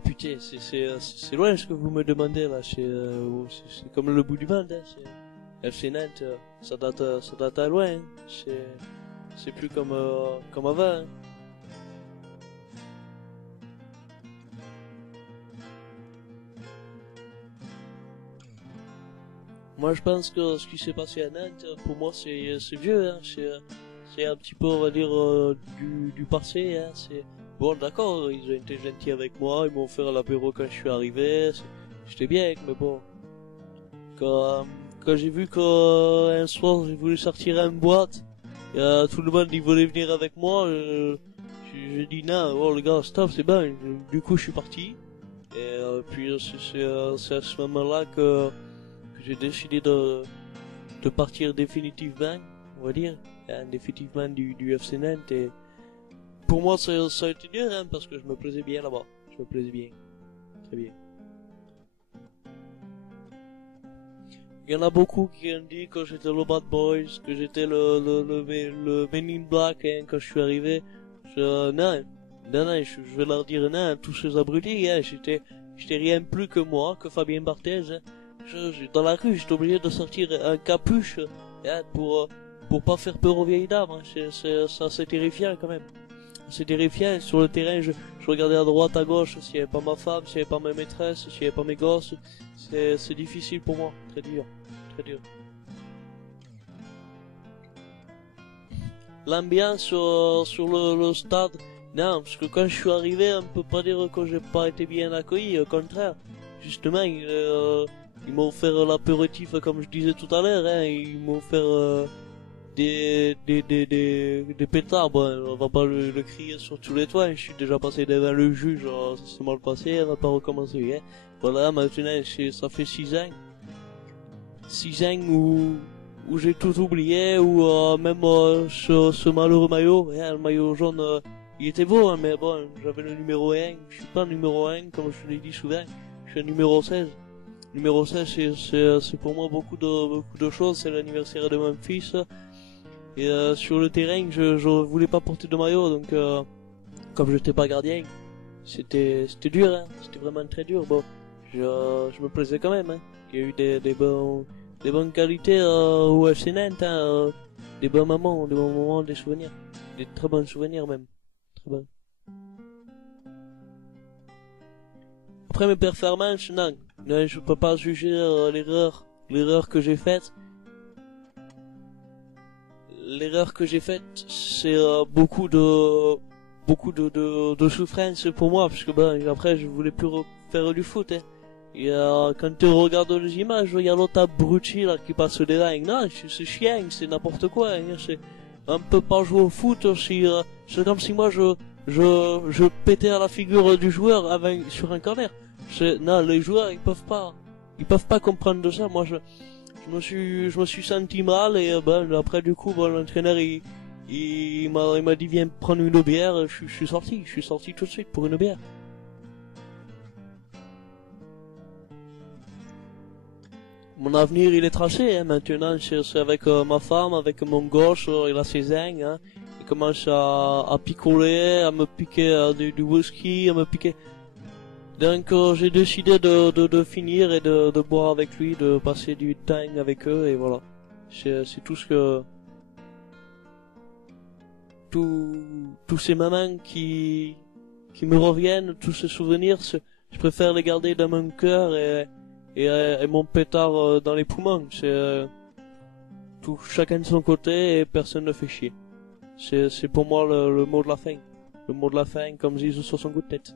Oh putain, c'est loin ce que vous me demandez là, c'est comme le bout du monde, hein. FC Nantes, ça date à loin, hein. C'est plus comme avant, hein. Moi je pense que ce qui s'est passé à Nantes, pour moi c'est vieux, hein. C'est un petit peu, on va dire, du passé, hein. C'est bon, d'accord, ils ont été gentils avec moi, ils m'ont offert l'apéro quand je suis arrivé, j'étais bien, mais bon, quand j'ai vu qu'un soir j'ai voulu sortir à une boîte, tout le monde il voulait venir avec moi, j'ai dit non, oh les gars, stop, c'est bon. Du coup je suis parti, et puis c'est à ce moment-là que j'ai décidé de partir définitivement, on va dire, hein, définitivement du FC Nantes. Et pour moi ça a été dur, hein, parce que je me plaisais bien là-bas, je me plaisais bien, très bien. Il y en a beaucoup qui ont dit que j'étais le Bad Boys, que j'étais le Men in Black, hein, quand je suis arrivé. Non, je vais leur dire non, tous ces abrutis, hein, j'étais rien plus que moi, que Fabien Barthez, hein. Dans la rue, j'étais obligé de sortir un capuche, hein, pour pas faire peur aux vieilles dames, hein. C'est terrifiant quand même. C'est terrifiant, sur le terrain, je regardais à droite, à gauche, s'il n'y avait pas ma femme, s'il n'y avait pas ma maîtresse, s'il n'y avait pas mes gosses, c'est difficile pour moi, très dur. Très dur. L'ambiance sur le stade, non, parce que quand je suis arrivé, on peut pas dire que j'ai pas été bien accueilli, au contraire. Justement, ils m'ont offert l'apéritif, comme je disais tout à l'heure, hein, ils m'ont offert des pétards. Bon, on va pas le crier sur tous les toits, je suis déjà passé devant le juge, ça s'est mal passé, on va pas recommencer, hein. Voilà, maintenant, ça fait 6 ans. 6 ans où j'ai tout oublié, où même ce malheureux maillot, hein, le maillot jaune, il était beau, hein, mais bon, j'avais le numéro 1, je suis pas numéro 1, comme je l'ai dit souvent, je suis un numéro 16. Numéro 16, c'est pour moi beaucoup de choses, c'est l'anniversaire de mon fils, et sur le terrain, je voulais pas porter de maillot, donc comme j'étais pas gardien, c'était dur, hein, c'était vraiment très dur. Bon, je me plaisais quand même, hein. Il y a eu des bonnes qualités au FC Nantes, hein, des bons moments, des souvenirs, des très bons souvenirs même, très bons. Après mes performances, non, je peux pas juger l'erreur que j'ai faite. L'erreur que j'ai faite, c'est beaucoup de souffrance pour moi, parce que ben après je voulais plus faire du foot, hein. Et quand tu regardes les images, il y a l'autre abruti là qui passe devant. Non, c'est chiant, c'est n'importe quoi, hein. On peut pas jouer au foot si c'est comme si moi je pétais à la figure du joueur sur un corner. Non, les joueurs ils peuvent pas comprendre de ça. Moi je me suis senti mal, et ben après du coup l'entraîneur il m'a dit viens prendre une bière. Je suis sorti tout de suite pour une bière. Mon avenir il est tracé, hein. Maintenant c'est avec ma femme, avec mon gosse, il a 16 ans, hein. Il commence à picoler, à me piquer du whisky, à me piquer. Donc j'ai décidé de finir et de boire avec lui, de passer du temps avec eux, et voilà. C'est tout ce que... Tous ces moments qui me reviennent, tous ces souvenirs, je préfère les garder dans mon cœur et mon pétard dans les poumons. C'est tout, chacun de son côté et personne ne fait chier. C'est pour moi le mot de la fin. Le mot de la fin, comme disent sur son coup de tête.